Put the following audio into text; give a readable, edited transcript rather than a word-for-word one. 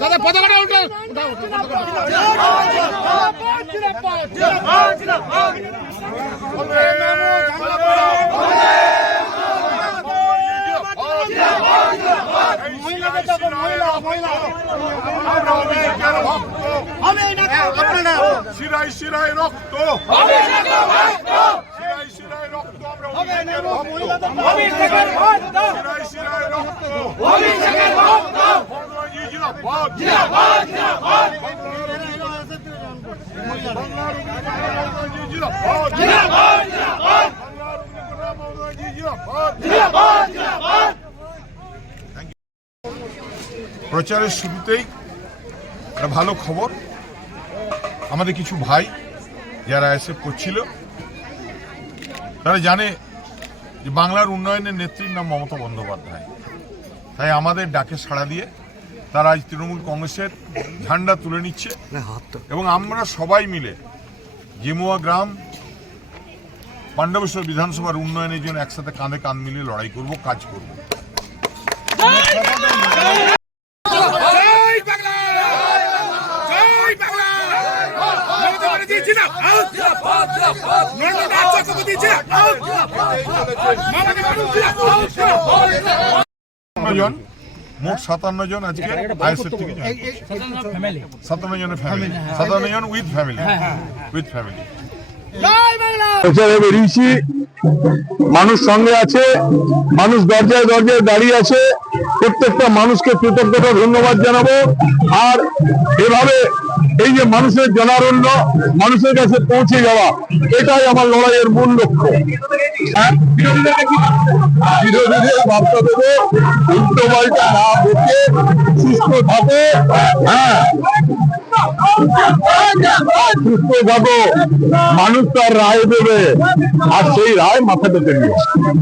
দাদা পতাকাটা উঠাও শিরায় শিরায় রক্ত, শিরায় শিরায় রক্ত, শিরায় শিরায় রক্ত, প্রচারের শুরুতেই একটা ভালো খবর, আমাদের কিছু ভাই যারা এসএফ করছিল তারা জানে যে বাংলার উন্নয়নের নেত্রীর নাম মমতা বন্দ্যোপাধ্যায়, তাই আমাদের ডাকে সাড়া দিয়ে তারা আজ তৃণমূল কংগ্রেসের ঝান্ডা তুলে নিচ্ছে এবং আমরা সবাই মিলে গেমুয়া গ্রাম পাণ্ডবেশ্বর বিধানসভার উন্নয়নের জন্য একসাথে কাঁধে কাঁধ মিলিয়ে লড়াই করব, কাজ করব। মোট 57 জন আজকে আইএসএফ থেকে 57 জনের ফ্যামিলি, 57 জন উইথ ফ্যামিলি, প্রচারে বেরিয়েছি, মানুষ সঙ্গে আছে, মানুষ দরজায় দরজায় দাঁড়িয়ে আছে। প্রত্যেকটা মানুষকে কৃতজ্ঞতা ধন্যবাদ জানাবো। আর এভাবে এই যে মানুষের জনারণ্য, মানুষের কাছে পৌঁছে যাওয়া, এটাই আমার লড়াইয়ের মূল লক্ষ্য। বিরোধীদের বার্তা দেবো, উল্টো পাল্টা না বসে সুস্থ থাকো, সুস্থ থাকো, মানুষ তার রায় দেবে, আর সেই রায় মাথা পেতে নিয়ে